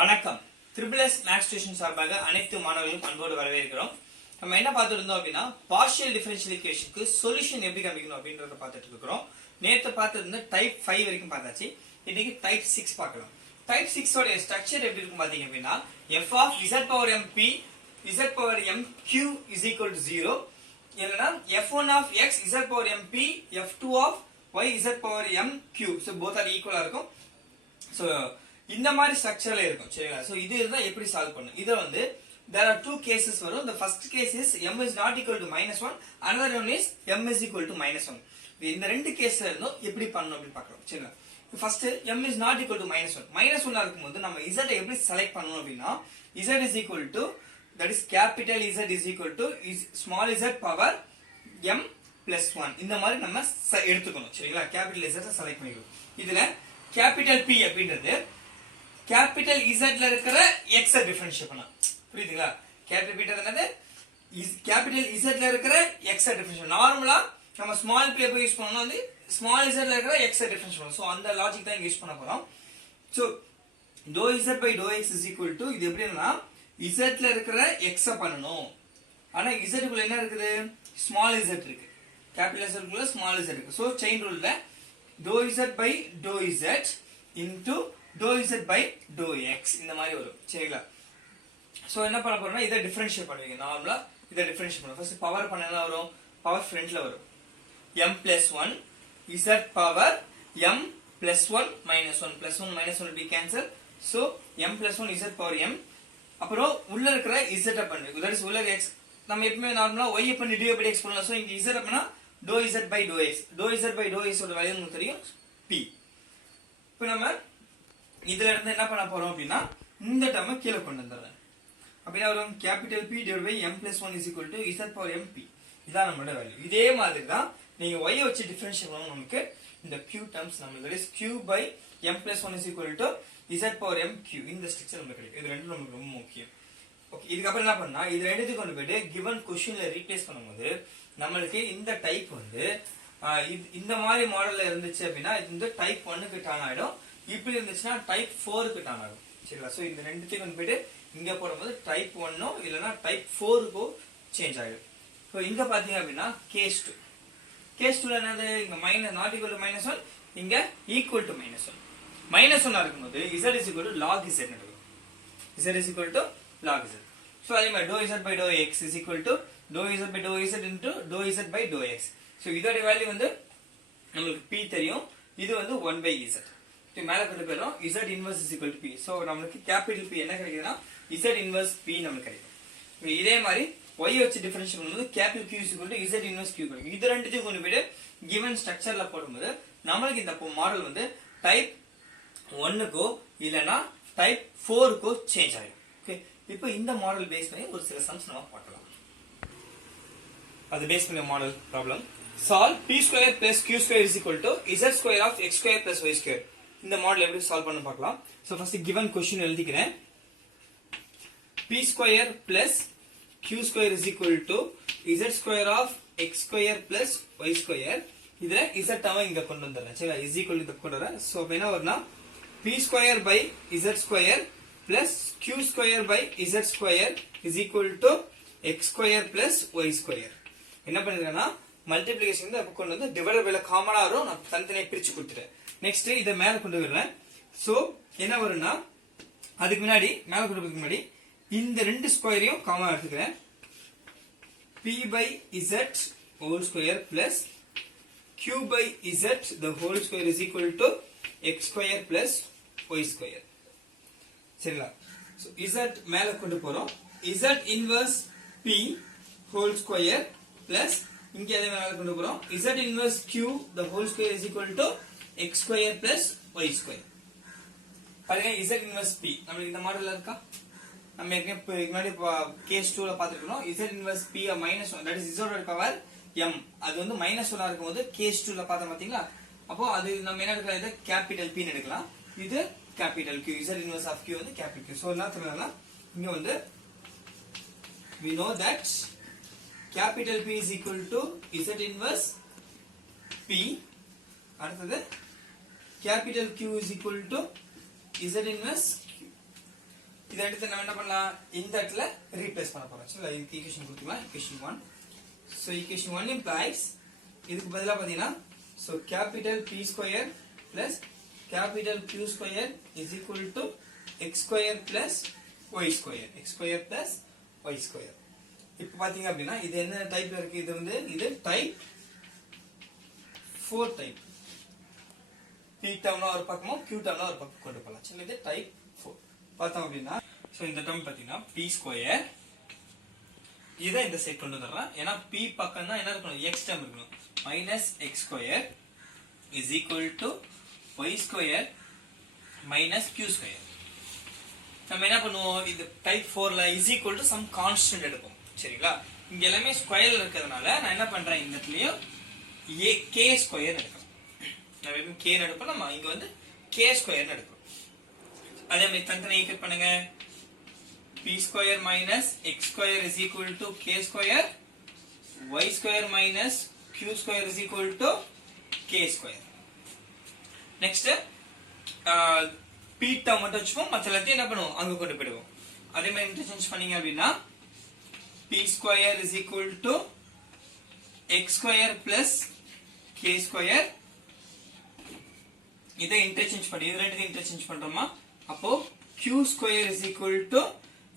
வணக்கம். Triple S maths tuition சார்பாக அனைத்து மாணவர்களும் அன்போடு வரவேற்கிறோம். நம்ம என்ன பார்த்துட்டு இருந்தோம் அப்படின்னா பார்ஷியல் டிஃபரன்ஷியல் ஈக்குவேஷனுக்கு சொல்யூஷன் எப்படி கண்டுபிடிக்கணும் அப்படின்றத பார்த்துட்டு இருக்கிறோம். நேற்று பார்த்துட்டு டைப் 5 வரைக்கும் பார்த்தாச்சு. இன்னைக்கு டைப் 6 பார்க்கலாம். டைப் 6 ஓட ஸ்ட்ரக்சர் எப்படி இருக்கும் பாத்தீங்க அப்படின்னா f of z power mp z power mq is equal to 0 இல்லனா f1 of x z power mp f2 of y z power mq. so both are equal ஆ இருக்கும். so இந்த மாதிரி ஸ்ட்ரக்சர்ல இருக்கும். சரிங்களா? சோ இது இருந்தா எப்படி சால்வ் பண்ணனும்? இத வந்து there are two cases வரும். the first case is m is not equal to -1, another one is m is equal to -1. இந்த ரெண்டு கேஸ்ல இருந்தும் எப்படி பண்ணனும் அப்படி பார்க்கலாம். சரிங்களா? First m is not equal to -1. -1 இருக்கும்போது நம்ம z எப்படி செலக்ட் பண்ணனும் அப்படினா z is equal to, that is capital Z is equal to small z power m plus 1. இந்த மாதிரி நம்ம எடுத்துக்கணும். சரிங்களா? கேபிட்டல் Z செலக்ட் பண்ணிக்கணும். இதுல கேபிட்டல் P அப்படின்றது கேபிட்டல் Z ல இருக்கிற x டிஃபரன்ஷியேட் பண்ணலாம். புரியுதுங்களா? கேபிட்டல் P என்னது? கேபிட்டல் Z ல இருக்கிற x டிஃபரன்ஷியேட். நார்மலா நம்ம ஸ்மால் p போய் யூஸ் பண்ணனும் வந்து ஸ்மால் z ல இருக்கிற x டிஃபரன்ஷியேட் பண்ணனும். சோ அந்த லாஜிக் தான் யூஸ் பண்ண போறோம். So dou z by dou x is equal to, இது எப்படின்னா z ல இருக்கிற x பண்ணனும். ஆனா z குள்ள என்ன இருக்குது? ஸ்மால் z இருக்கு. கேபிட்டல் Z குள்ள ஸ்மால் z இருக்கு. சோ செயின் ரூல்ல dou z by dou z into dou z by dou x இந்த மாதிரி வரும். சரிங்களா? சோ என்ன பண்ண போறோம்னா இத டிஃபரன்ஷியேட் பண்ணுவீங்க. நார்மலா இத டிஃபரன்ஷியேட் பண்ணுவோம். ஃபர்ஸ்ட் பவர் பண்ணனா வரும். பவர் ஃப்ரண்ட்ல வரும். m plus 1 z power m plus 1 minus 1 plus 1 minus 1 will be cancel. so m plus 1 z power m. அப்புறம் உள்ள இருக்கிற z பண்ணுங்க. that is உள்ள x. நம்ம எப்பவுமே நார்மலா y பண்ணி d by dx பண்ணலாம். சோ இங்க z அப்படினா dou z by dou x. dou z by dou x ஓட வேல்யூ உங்களுக்கு தெரியும் p. இப்போ நம்ம இதுல இருந்து என்ன பண்ண போறோம் அப்படினா இந்த டேர்மை கீழ கொண்டு வந்துறேன். அப்படினா வரும் capital P divided by m plus 1 is equal to z power mp. இதான் நம்மளோட வேல்யூ. இதே மாதிரி தான் நீங்க y வச்சு டிஃபரன்ஷியேட் பண்ணனும். நமக்கு இந்த q டேர்ம்ஸ் நமக்கு that is q by m plus 1 is equal to z power mq. இந்த ஸ்ட்ரக்சர் நமக்கு கிடைக்கும். இது ரெண்டும் நமக்கு ரொம்ப முக்கியம். ஓகே, இதுக்கு அப்புறம் என்ன பண்ணா இது ரெண்டுத்தையும் கொண்டு போய்ட்டு given क्वेश्चनல ரீப்ளேஸ் பண்ணும்போது நமக்கு இந்த டைப் வந்து இந்த மாதிரி மாடல்ல இருந்துச்சு அப்படினா இந்த டைப் 1 க்கு டான் ஆயிடும். இப்படி இருந்துச்சுனா டைப் 4 க்கு டான் ஆகும். சரிங்களா? சோ இந்த ரெண்டுத்தையும் கொண்டு போய்ட்டு இங்க போடும்போது டைப் 1 இல்லனா டைப் 4 க்கு சேஞ்ச் ஆயிடும். சோ இங்க பாத்தீங்க அப்படினா கேஸ் 2. கேஸ் 2ல என்னது? இங்க not equal to -1, இங்க equal to -1. -1 இருக்கும்போது z is equal to log z நடக்கும். z is equal to log z. So அதே மாதிரி dou z by dou x is equal to dou z by dou z into dou z by dou x. So இதோட value வந்து நமக்கு p தெரியும். இது வந்து 1 by z. இது மேல கொண்டு போறோம். z inverse is equal to p. So நமக்கு கேபிட்டல் P என்ன கிடைக்குதுன்னா z inverse p நமக்கு கிடைக்கும். இதே மாதிரி y வச்சு டிஃபரன்ஷியேட் பண்ணும்போது capital Q is equal to z inverse q கிடைக்கும். இது ரெண்டுத்தையும் கொண்டு போய்ட்டு given ஸ்ட்ரக்சர்ல போடும்போது நமக்கு இந்த மாடல் வந்து டைப் 1 க்கோ இல்லனா டைப் 4 க்கோ சேஞ்ச் ஆகும். ஓகே, இப்போ இந்த மாடல் பேஸ் பண்ணி ஒரு சில சம்ஸ் நம்ம பார்க்கலாம். அது பேஸ் பண்ணி model problem solve p square plus q square is equal to z square of x square plus y square. இந்த மாடல் எப்படி சால்வ் பண்ணனும் பார்க்கலாம். சோ ஃபர்ஸ்ட் given क्वेश्चन எழுதிக்கிறேன். p square plus q square is equal to z square of x square plus y square. இதுல z term இங்க கொண்டு வந்துறேன். சரியா? is equal to கொண்டு வரேன். சோ என்ன வரும்னா p square by z square plus q square by z square is equal to x square plus y square. என்ன பண்ணிருக்கேன்னா multiplication வந்து அப்ப கொண்டு வந்து டிவைடட் பைல காமனா வரும். நான் தனித்தனியா பிரிச்சு கொடுத்துட்டேன். நெக்ஸ்ட் இத மேல கொண்டு வரேன். சோ என்ன வரும்னா அதுக்கு முன்னாடி மேல கொண்டு வரதுக்கு முன்னாடி இந்த ரெண்டு ஸ்கொயரையும் காமனா எடுத்துக்கிறேன். p by z whole square plus q by z the whole square is equal to x square plus y square. சரிங்களா? சோ z மேல கொண்டு போறோம். z inverse p whole square plus இங்க எதை மேல கொண்டு போறோம்? z inverse q the whole square is equal to x square plus y square. பாருங்க z inverse p நமக்கு இந்த மாடல்ல இருக்கா? நம்ம ஏற்கனவே முன்னாடி கேஸ் 2ல பாத்துட்டோம். z inverse p -1, that is z ஓட பவர் m. அது வந்து -1 இருக்கும்போது கேஸ் 2ல பார்த்தா பாத்தீங்களா? அப்போ அது நம்ம என்ன எடுக்கலாம்? இது கேபிட்டல் p ன்னு எடுக்கலாம். இது capital q. z inverse of q வந்து கேபிட்டல் q. சோ என்ன சொல்லலாம்? இங்க வந்து we know that capital P is equal to z inverse p. அடுத்தது capital Q is equal to z inverse q. இந்த இடத்துல நம்ம என்ன பண்ணலாம் இந்த இடத்துல ரீப்ளேஸ் பண்ண போறோம் சரிங்களா இதுக்கு ஈக்குவேஷன் கொடுத்துக்கலாம் ஈக்குவேஷன் 1 சோ ஈக்குவேஷன் 1 implies இதுக்கு பதிலா பாத்தீங்கன்னா so capital P square plus capital Q square is equal to x square plus y square x square plus y square இப்போ பாத்தீங்க அப்படினா இது என்ன டைப்ல இருக்கு இது டைப் 4 டைப் p டேர்ம்ல ஒரு பக்கமும் q டேர்ம்ல ஒரு பக்கம் கொண்டு போலாம் சரி இது டைப் 4 பார்த்தோம் அப்படினா சோ இந்த டேர்ம் பாத்தீங்கன்னா p ஸ்கொயர் இத இந்த சைடு கொண்டு வரலாம் ஏனா p பக்கம் தான் என்ன இருக்கணும் x டேர்ம் இருக்கணும் minus x square is equal to y square minus q square நம்ம என்ன பண்ணுவோம் இது type 4ல is equal to some constant எடுப்போம் சரிங்களா இங்க எல்லாமே ஸ்கொயர்ல இருக்கிறதுனால நான் என்ன பண்றேன் இந்த இடத்துலயும் k ஸ்கொயர் எடுக்கிறேன் நான் வெறும் k எடுப்போம் நம்ம இங்க வந்து k ஸ்கொயர் எடுக்கிறோம் அதே மாதிரி தனித்தனியா ஈக்குவேட் பண்ணுங்க p square minus x square is equal to k square y square minus q square is equal to k square next p term மட்டும் வெச்சுப்போம் மத்த எல்லாத்தையும் என்ன பண்ணுவோம் அங்க கொண்டு போய்டுவோம் அதே மாதிரி இன்டர்சேஞ்ச் பண்ணீங்க அப்படினா p square is equal to x square plus k square இத இன்டர்சேஞ்ச் பண்ணி இது ரெண்டையும் இன்டர்சேஞ்ச் பண்றோமா அப்போ q square is equal to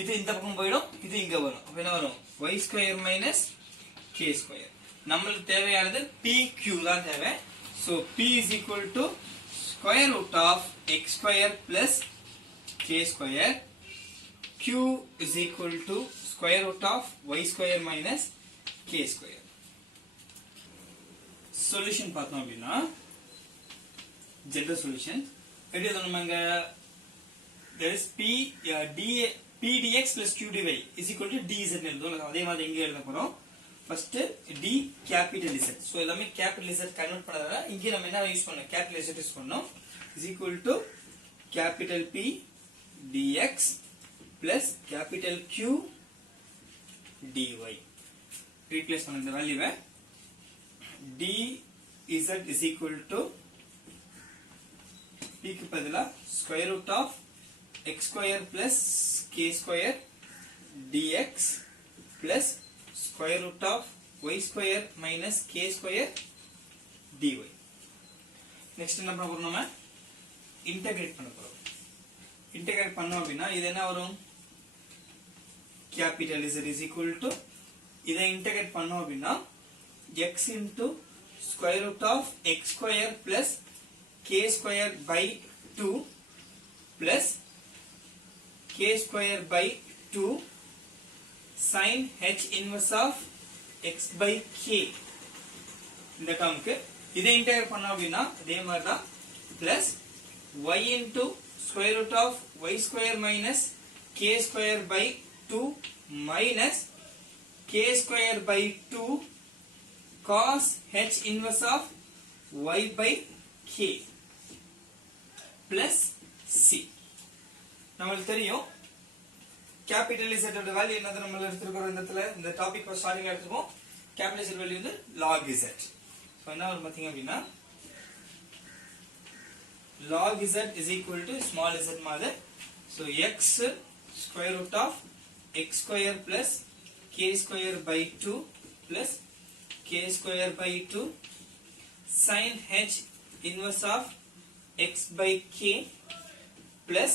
இது இந்த பக்கம் போய்டும் இது இங்க வரும் அப்ப என்ன வரும் y square minus k square நமக்கு தேவையானது pq தான் தேவை so p is equal to square root of x square plus k square q is equal to square root of y square minus k square solution பார்த்தோம் அப்படினா general solution எப்படி எழுதணும்ங்க there is p dx plus q dy is equal to dz எழுதுவோம் அதே மாதிரி இங்க எழுத போறோம் first d capital z so எல்லாமே capital z கன்வர்ட் பண்ணறதால இங்க நம்ம என்ன யூஸ் பண்ணோம் capital z யூஸ் பண்ணோம் is equal to capital P dx plus capital Q dy replace பண்ண இந்த வேல்யூவை dz is equal to p க்கு பதிலா square root of x square plus k square dx plus square root of y square minus k square dy next என்ன பண்ண போறோம் நம்ம integrate பண்ண போறோம் integrate பண்ணோம் அப்படினா இது என்ன வரும் capital Z is equal to இத integrate பண்ணோம் அப்படினா x into square root of x square plus k square by 2 plus k square by 2 sin h inverse of x by k இந்த டேர்முக்கு இதை இன்டகிரேட் பண்ணோம் அப்படினா அதே மாதிரி தான் plus y into square root of y square minus k square by 2 minus k square by 2 cos h inverse of y by k plus c நமக்கு தெரியும் capital Z ஓட வேல்யூ என்னது நம்ம எடுத்துக்கறோம் இந்த இடத்துல இந்த டாபிக் ஸ்டார்டிங்ல எடுத்துப்போம் capital Z வேல்யூ வந்து log z சோ என்ன வரும் பாத்தீங்க அப்படினா log z is equal to small z மாதிரி so x square root of x square plus k square by 2 plus k square by 2 sin h inverse of x by k plus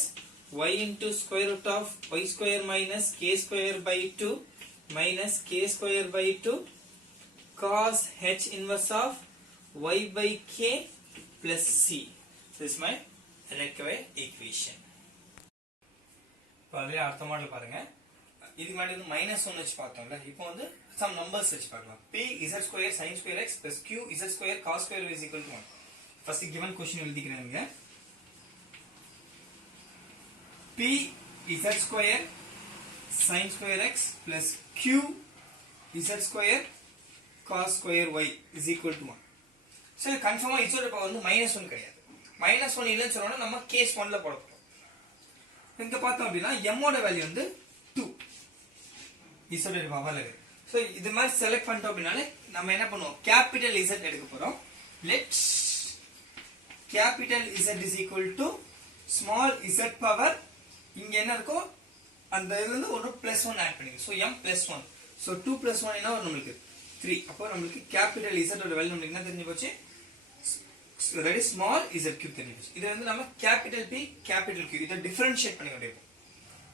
y into square root of y square minus k square by 2 minus k square by 2 cos h inverse of y by k plus c. This is my required equation. இப்போ அடுத்த model பாருங்க இதுக்கு முன்னாடி வந்து -1 வச்சு பார்த்தோம்ல இப்போ வந்து some numbers வச்சு பார்க்கலாம் p z square sin square x plus q z square cos square y is equal to 1 first given question எழுதிக்கிறேங்க p z square sin square x plus q z square cos square y is equal to 1 so கன்ஃபார்மா z ஓட power வந்து -1 கிடையாது -1 இல்லன்னு சொன்னா நம்ம case 1ல போட போறோம் இங்க பார்த்தோம் அப்படினா m ஓட வேல்யூ வந்து 2 z ஓட பவர்ல இருக்கு சோ இது மாதிரி செலக்ட் பண்ணிட்டோம் அப்படினாலே நம்ம என்ன பண்ணுவோம் கேபிட்டல் z எடுக்க போறோம் let's capital z is equal to small z power இங்க என்ன இருக்கும் அந்த இதுல இருந்து ஒரு +1 ஆட் பண்ணிங்க. So m +1. சோ 2 + 1 என்ன வரும் நமக்கு 3. அப்போ நமக்கு கேபிட்டல் Z ஓட வேல்யூ நமக்கு என்ன தெரிஞ்சு போச்சு, that is small z cube தெரிஞ்சு போச்சு. இத வந்து நம்ம கேபிட்டல் P கேபிட்டல் Q இத டிஃபரன்ஷியேட் பண்ணி கொண்டிருப்போம்.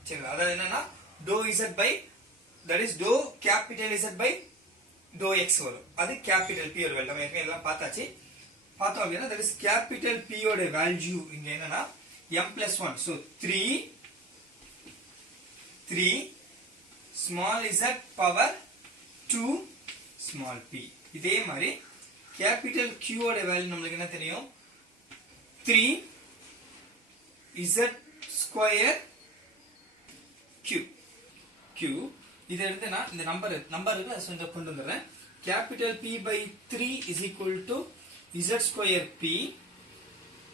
சரிங்களா? அதாவது என்னன்னா dou z by that is dou capital Z by dou x வரும். அது கேபிட்டல் P ஓட வேல்யூ நம்ம ஏற்கனவே எல்லாம் பார்த்தாச்சு. பார்த்தோம் அப்படின்னா that is capital P ஓட வேல்யூ இங்க என்னன்னா m + 1. so 3 small z power 2 small p. இதே மாதிரி கேபிட்டல் Q ஓட வேல்யூ நமக்கு என்ன தெரியும், 3 z ஸ்கொயர் q. இது எடுத்தனா இந்த நம்பருக்கு அசெண்ட் கொண்டு வந்துறேன். Capital P by 3 is equal to z square p.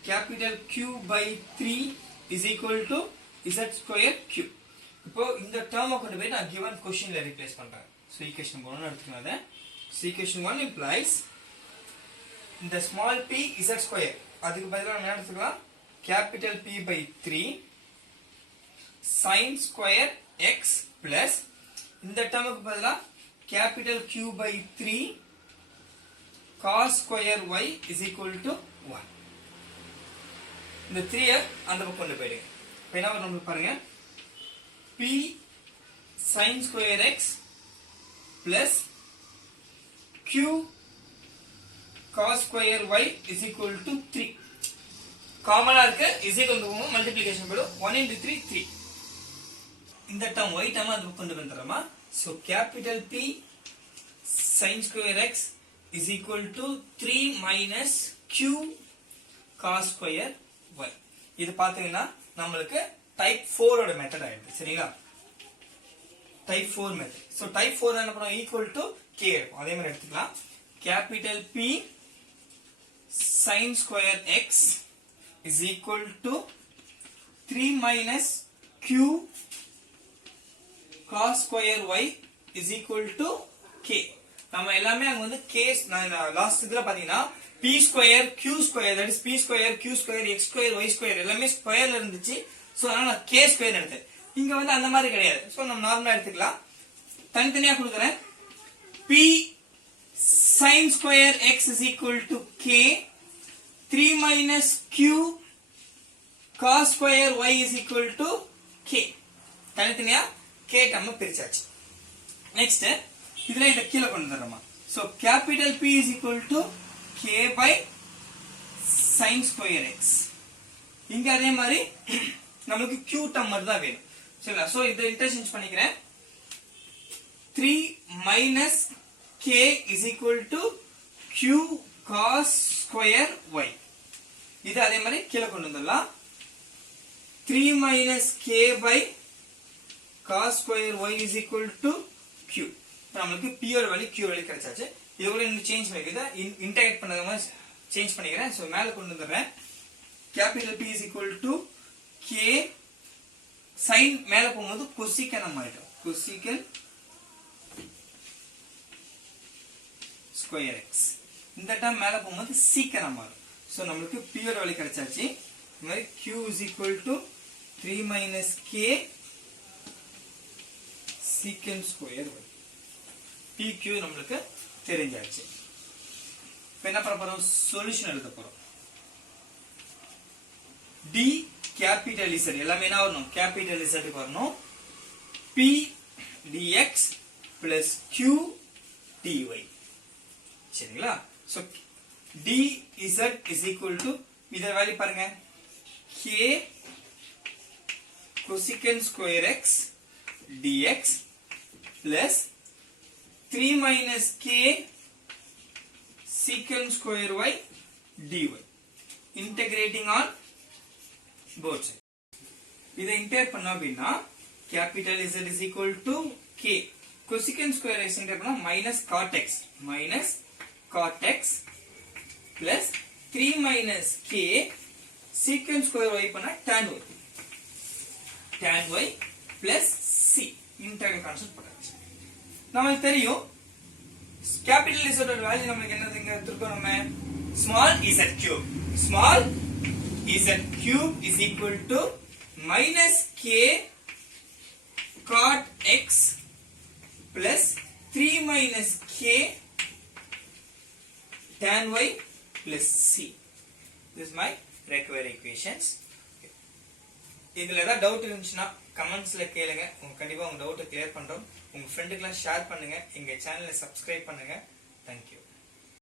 Capital Q by 3 is equal to z square q. இப்போ இந்த டேர்மை கொண்டு போய் நான் given questionல ரீப்ளேஸ் பண்றேன். சோ ஈக்குவேஷன் 1 எடுத்துக்கலாம்ல. சோ ஈக்குவேஷன் 1 implies இந்த small p z square அதுக்கு பதிலா நம்ம என்ன எடுத்துக்கலாம், capital P by 3 sin square x plus இந்த டேர்முக்கு பதிலா capital Q by 3 cos square y is equal to 1. இந்த 3 அந்த பக்கம் கொண்டு போயிடுங்க. இப்போ என்ன வரும் நமக்கு பாருங்க, P sin square x plus Q cos square y is equal to 3. காமனா இருக்கு is equal to மல்டிப்ளிகேஷன் போடும் 1 into 3 3. இந்த டேர்ம் y டேர்ம் அது கொண்டு வந்துறோமா. So capital P sin square x is equal to 3 minus Q cos square y. இது பாத்தீங்கன்னா நமக்கு டைப் 4 ஓட மெத்தட் ஆயிடுது. சரிங்களா? Type 4 method. சோ டைப் 4 என்ன பண்ணுவோம், equal to k இருக்கும். அதே மாதிரி எடுத்துக்கலாம். Capital P sin square x is equal to 3 minus Q cos square y is equal to k. நம்ம எல்லாமே அங்க வந்து k லாஸ்ட் இதுல பாத்தீங்கன்னா p square q square that is p square q square x square y square எல்லாமே ஸ்கொயர்ல இருந்துச்சு. So அதனால நான் k square எடுத்தேன். இங்க வந்து அந்த மாதிரி கிடையாது. சோ நம்ம நார்மலா எடுத்துக்கலாம். தனித்தனியா கொடுக்கிறேன். p sin square x is equal to k 3 minus q cos square y is equal to k. தனித்தனியா k டேர்ம் பிரிச்சாச்சு. நெக்ஸ்ட் இதுல இத கீழ கொண்டு வரமா. So capital P is equal to k by sin square x. இங்க அதே மாதிரி நமக்கு q டேர்ம் மட்டும் தான் வேணும். சரிங்களா? சோ இத இன்டர்சேஞ்ச் பண்ணிக்கிறேன். 3 minus k is equal to q cos square y. இது அதே மாதிரி கீழ கொண்டு வந்துடலாம். 3 minus k by cos square y is equal to q. நமக்கு p ஓட வேல்யூ q வேல்யூ கிடைச்சாச்சு. இது கூட இன்னும் சேஞ்ச் பண்ணிக்கிறேன், இன்டகிரேட் பண்ணத மாதிரி சேஞ்ச் பண்ணிக்கிறேன். சோ மேல கொண்டு வந்துறேன். Capital P is equal to k sin மேல போகும்போது cosecant மாறிடும். cosecant square x. இந்த டேர்ம் மேல போகும்போது secant மாறும். சோ நமக்கு p ஓட வேல்யூ கிடைச்சாச்சு. இந்த மாதிரி q is equal to 3 minus k secant square y. pq நமக்கு தெரிஞ்சாச்சு. இப்போ என்ன பண்ண போறோம், சொல்யூஷன் எழுத போறோம். d கேபிட்டல் Z எல்லாமே என்ன வரணும், கேபிட்டல் Z க்கு வரணும். p dx plus q dy. சரிங்களா? So dz is equal to இத வேல்யூ பாருங்க, k cosecant square x dx plus 3 minus k secant square y dy. Integrating on both sides. இதை integrate பண்ணோம் அப்படின்னா capital Z is equal to k cosecant square x integrate பண்ணா minus cot x plus 3 minus k secant square y பண்ணா tan y plus c integral concept போட்டாச்சு. நமக்கு தெரியும் capital Z ஓட value நமக்கு என்னது இங்க எடுத்துறோம், நம்ம small z cube is equal to minus k minus k tan y plus c. This is my required equations. இதுல ஏதாவது டவுட் இருந்துச்சுன்னா கமெண்ட்ஸ்ல கேளுங்க. கண்டிப்பா உங்க டவுட்டை கிளியர் பண்றோம். உங்க ஃப்ரெண்டுக்கெல்லாம் ஷேர் பண்ணுங்க. எங்க சேனலை சப்ஸ்கிரைப் பண்ணுங்க. Thank you.